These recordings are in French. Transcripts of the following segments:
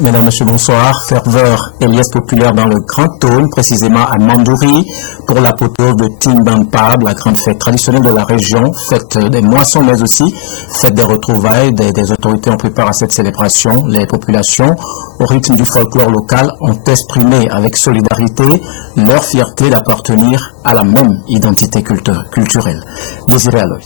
Mesdames, Messieurs, bonsoir. Ferveur et liesse populaire dans le Grand Tône, précisément à Mandouri, pour l'apothéose de Timbampab, la grande fête traditionnelle de la région, fête des moissons, mais aussi fête des retrouvailles. Des autorités ont préparé à cette célébration. Les populations, au rythme du folklore local, ont exprimé avec solidarité leur fierté d'appartenir à la même identité culturelle. Désiré Aloy.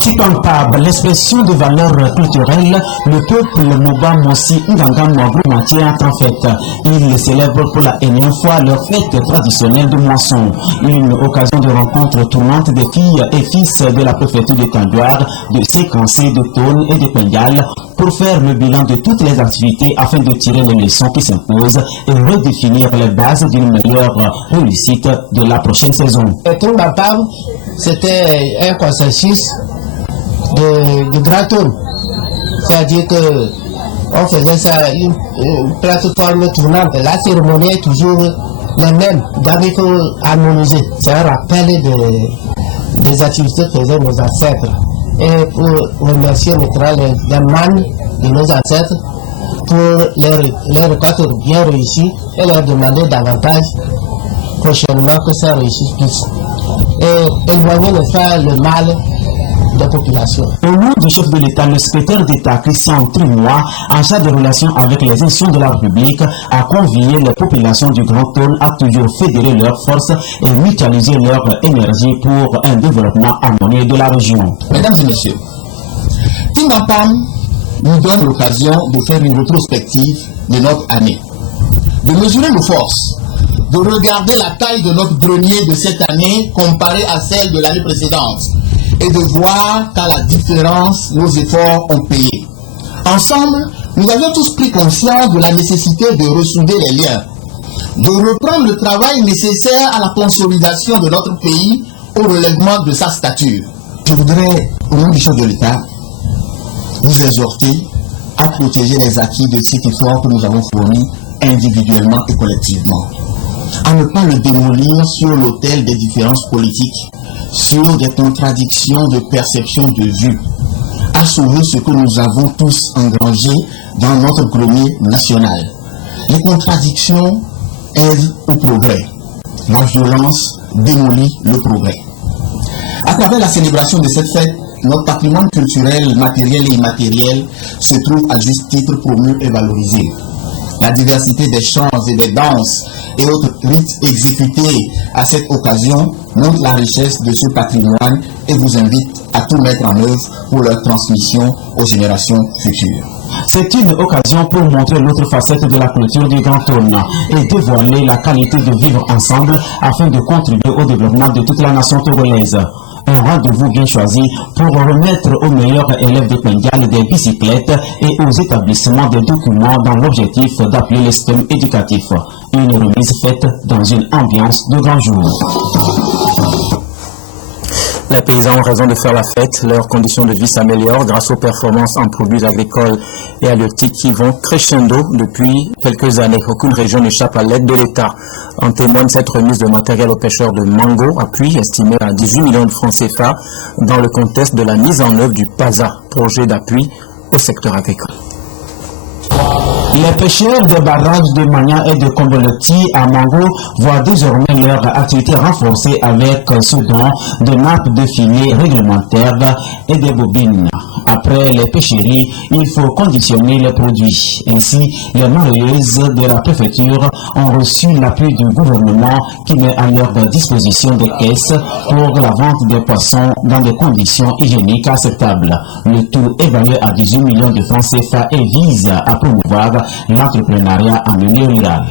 Timbampab, l'expression de valeurs culturelles, le peuple Moba Mossi Nganga Mwabou tient en fête. Ils célèbrent pour la énième fois leur fête traditionnelle de moisson. Une occasion de rencontre tournante des filles et fils de la préfecture de Kandouar, de Séquencé, de Tône et de Pengal pour faire le bilan de toutes les activités afin de tirer les leçons qui s'imposent et redéfinir les bases d'une meilleure réussite de la prochaine saison. Timbampab, c'était un consensus de Grand Tône. C'est-à-dire que on faisait ça une plateforme tournante. La cérémonie est toujours la même. Donc il faut harmoniser. C'est un rappel des activités que faisaient nos ancêtres. Et pour remercier maintenant les mânes de nos ancêtres pour les récoltes bien réussies et leur demander davantage prochainement que ça réussisse plus. Et éloigner le mal des populations. Au nom du chef de l'État, le secrétaire d'État Christian Trimois, en charge des relations avec les institutions de la République, a convié les populations du Grand Tône à toujours fédérer leurs forces et mutualiser leur énergie pour un développement harmonieux de la région. Mesdames et messieurs, Timbampab nous donne l'occasion de faire une rétrospective de notre année, de mesurer nos forces, de regarder la taille de notre grenier de cette année comparée à celle de l'année précédente et de voir qu'à la différence, nos efforts ont payé. Ensemble, nous avions tous pris conscience de la nécessité de ressouder les liens, de reprendre le travail nécessaire à la consolidation de notre pays au relèvement de sa stature. Je voudrais, au nom du chef de l'État, vous exhorter à protéger les acquis de cet effort que nous avons fourni individuellement et collectivement, à ne pas le démolir sur l'autel des différences politiques, sur des contradictions de perception de vue, à sauver ce que nous avons tous engrangé dans notre grenier national. Les contradictions aident au progrès. La violence démolit le progrès. À travers la célébration de cette fête, notre patrimoine culturel, matériel et immatériel se trouve à juste titre promu et valorisé. La diversité des chants et des danses et autres rites exécutés à cette occasion montre la richesse de ce patrimoine et vous invite à tout mettre en œuvre pour leur transmission aux générations futures. C'est une occasion pour montrer l'autre facette de la culture du Grand Tône et dévoiler la qualité de vivre ensemble afin de contribuer au développement de toute la nation togolaise. Un rendez-vous bien choisi pour remettre aux meilleurs élèves de Pengal des bicyclettes et aux établissements des documents dans l'objectif d'appuyer le système éducatif. Une remise faite dans une ambiance de grand jour. Les paysans ont raison de faire la fête. Leurs conditions de vie s'améliorent grâce aux performances en produits agricoles et halieutiques qui vont crescendo depuis quelques années. Aucune région n'échappe à l'aide de l'État. En témoigne cette remise de matériel aux pêcheurs de Mango, appui estimé à 18 millions de francs CFA dans le contexte de la mise en œuvre du PASA, projet d'appui au secteur agricole. Les pêcheurs des barrages de Magna et de Komboloti à Mango voient désormais leur activité renforcée avec ce don de nappes de filets réglementaires et des bobines. Après les pêcheries, il faut conditionner les produits. Ainsi, les mareyeuses de la préfecture ont reçu l'appui du gouvernement qui met à leur disposition des caisses pour la vente des poissons dans des conditions hygiéniques acceptables. Le tout évalué à 18 millions de francs CFA et vise à promouvoir l'entrepreneuriat en milieu rural.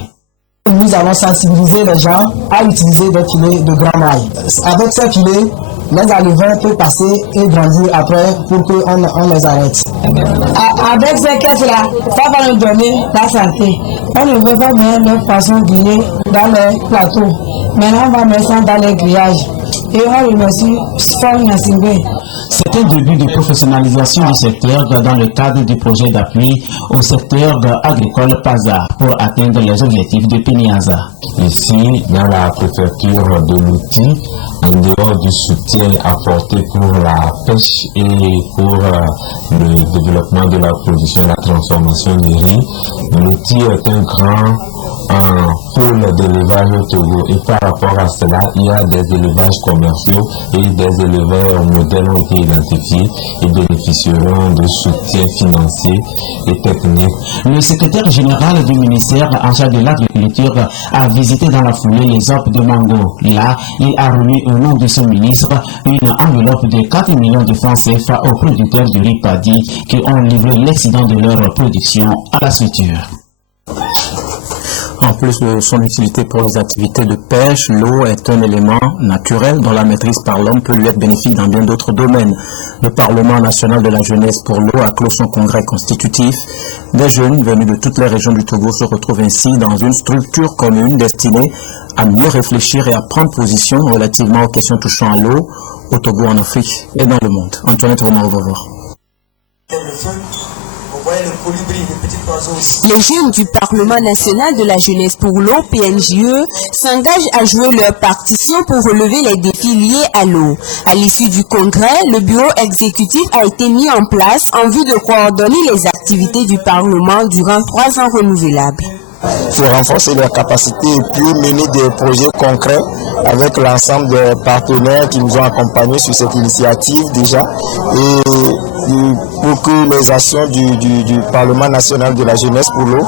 Nous allons sensibiliser les gens à utiliser des filets de grand maille. Avec ces filets, les alevins peuvent passer et grandir après pour qu'on les arrête. Avec ces caisses-là, ça va nous donner la santé. On ne veut pas mettre les poissons grillés dans les plateaux. Maintenant, on va mettre ça dans les grillages. C'est un début de professionnalisation du secteur dans le cadre du projet d'appui au secteur agricole PASA pour atteindre les objectifs de Peniaza. Ici, dans la préfecture de l'outil, en dehors du soutien apporté pour la pêche et pour le développement de la production et la transformation du riz, l'outil est un grand pôle d'élevage au Togo. Et par rapport à cela, il y a des élevages commerciaux et des éleveurs modèles ont été identifiés et bénéficieront de soutien financier et technique. Le secrétaire général du ministère en charge de l'agriculture a visité dans la foulée les OP de Mango. Là, il a remis au nom de son ministre une enveloppe de 4 millions de francs CFA aux producteurs du riz paddy qui ont livré l'excédent de leur production à la structure. En plus de son utilité pour les activités de pêche, l'eau est un élément naturel dont la maîtrise par l'homme peut lui être bénéfique dans bien d'autres domaines. Le Parlement national de la jeunesse pour l'eau a clos son congrès constitutif. Des jeunes venus de toutes les régions du Togo se retrouvent ainsi dans une structure commune destinée à mieux réfléchir et à prendre position relativement aux questions touchant à l'eau, au Togo, en Afrique et dans le monde. Antoinette Romaro va voir. Les jeunes du Parlement national de la jeunesse pour l'eau, PNJE, s'engagent à jouer leur partition pour relever les défis liés à l'eau. À l'issue du congrès, le bureau exécutif a été mis en place en vue de coordonner les activités du Parlement durant 3 ans renouvelables. Pour renforcer leurs capacités et puis mener des projets concrets avec l'ensemble des partenaires qui nous ont accompagnés sur cette initiative déjà et pour que les actions du Parlement national de la jeunesse pour l'eau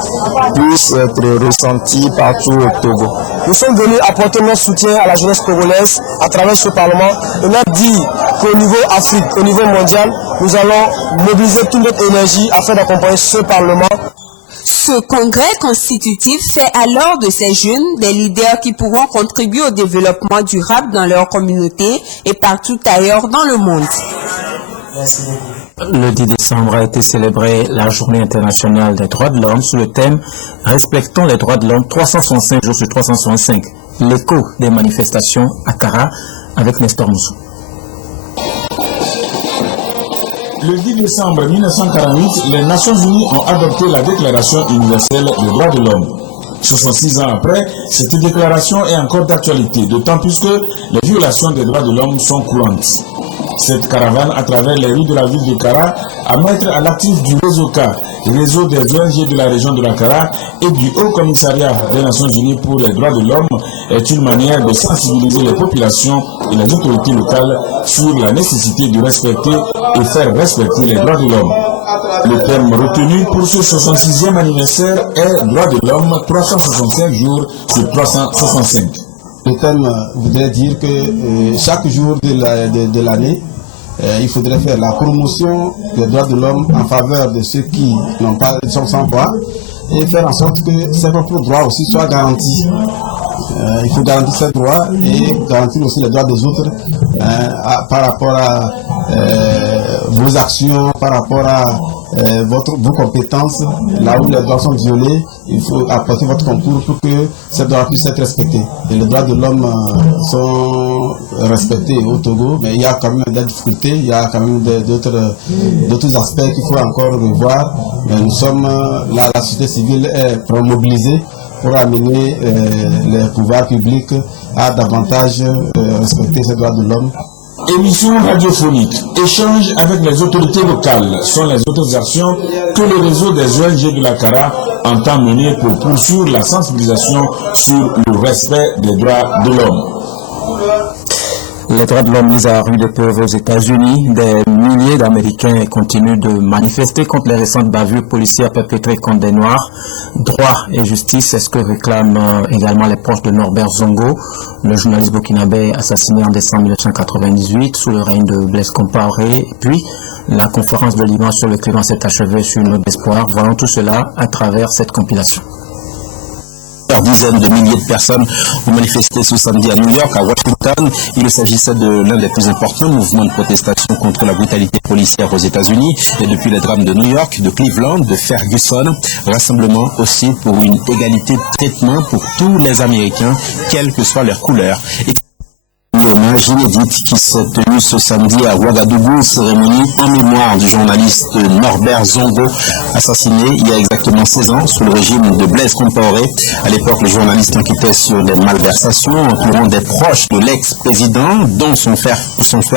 puissent être ressenties partout au Togo. Nous sommes venus apporter notre soutien à la jeunesse togolaise à travers ce Parlement et leur dire qu'au niveau Afrique, au niveau mondial, nous allons mobiliser toute notre énergie afin d'accompagner ce Parlement. Ce congrès constitutif fait alors de ces jeunes des leaders qui pourront contribuer au développement durable dans leur communauté et partout ailleurs dans le monde. Le 10 décembre a été célébrée la Journée internationale des droits de l'homme sous le thème « Respectons les droits de l'homme 365 jours sur 365 ». L'écho des manifestations à Kara avec Nestor Moussou. Le 10 décembre 1948, les Nations Unies ont adopté la Déclaration universelle des droits de l'homme. 66 ans après, cette déclaration est encore d'actualité, d'autant plus que les violations des droits de l'homme sont courantes. Cette caravane à travers les rues de la ville de Kara à mettre à l'actif du réseau des ONG de la région de la Kara et du Haut Commissariat des Nations Unies pour les droits de l'homme est une manière de sensibiliser les populations et les autorités locales sur la nécessité de respecter et faire respecter les droits de l'homme. Le thème retenu pour ce 66e anniversaire est « Droits de l'homme 365 jours sur 365 ». Le thème voudrait dire que chaque jour de l'année, il faudrait faire la promotion des droits de l'homme en faveur de ceux qui n'ont pas sont sans voix et faire en sorte que ces propres droits aussi soient garantis. Il faut garantir ces droits et garantir aussi les droits des autres par rapport à vos actions, par rapport à vos compétences. Là où les droits sont violés, il faut apporter votre concours pour que ces droits puissent être respectés. Et les droits de l'homme sont respectés au Togo, mais il y a quand même des difficultés, il y a quand même d'autres aspects qu'il faut encore revoir. Mais nous sommes là, la société civile est mobilisée pour amener les pouvoirs publics à davantage respecter ces droits de l'homme. Émission radiophonique, échange avec les autorités locales sont les autres actions que le réseau des ONG de la Kara entend mener pour poursuivre la sensibilisation sur le respect des droits de l'homme. Les droits de l'homme mis à rude épreuve aux États-Unis, des milliers d'Américains continuent de manifester contre les récentes bavures policières perpétrées contre des Noirs. Droit et justice, c'est ce que réclament également les proches de Norbert Zongo, le journaliste burkinabé assassiné en décembre 1998 sous le règne de Blaise Compaoré. Et puis, la conférence de Liban sur le climat s'est achevée sur une note d'espoir. Voyons tout cela à travers cette compilation. Dizaines de milliers de personnes ont manifesté ce samedi à New York, à Washington. Il s'agissait de l'un des plus importants mouvements de protestation contre la brutalité policière aux États-Unis. Et depuis les drames de New York, de Cleveland, de Ferguson, rassemblement aussi pour une égalité de traitement pour tous les Américains, quelle que soit leur couleur. Et hommage inédite qui s'est tenue ce samedi à Ouagadougou, cérémonie en mémoire du journaliste Norbert Zongo, assassiné il y a exactement 16 ans sous le régime de Blaise Compaoré. À l'époque, le journaliste enquêtait sur des malversations entourant des proches de l'ex-président, dont son frère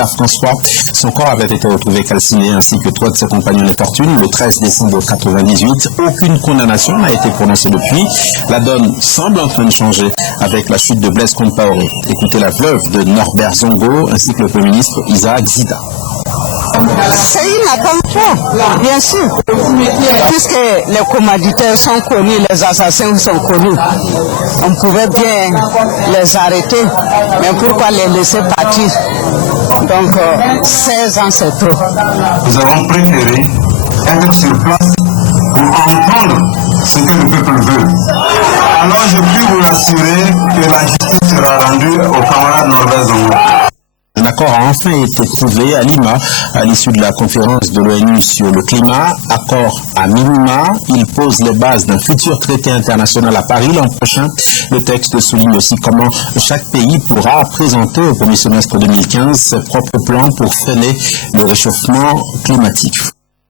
François. Son corps avait été retrouvé calciné ainsi que trois de ses compagnons de fortune le 13 décembre 1998. Aucune condamnation n'a été prononcée depuis. La donne semble en train de changer avec la chute de Blaise Compaoré. Écoutez la veuve de Norbert Zongo ainsi que le Premier ministre Isaac Zida. C'est une attention, bien sûr, puisque les commanditaires sont connus, les assassins sont connus. On pouvait bien les arrêter, mais pourquoi les laisser partir? Donc 16 ans c'est trop. Nous avons préféré être sur place pour entendre ce que le peuple veut. Alors je puis vous assurer que la justice sera rendue au camarade Norbert Zongo. Un accord a enfin été trouvé à Lima à l'issue de la conférence de l'ONU sur le climat. Accord à minima. Il pose les bases d'un futur traité international à Paris l'an prochain. Le texte souligne aussi comment chaque pays pourra présenter au premier semestre 2015 ses propres plans pour freiner le réchauffement climatique.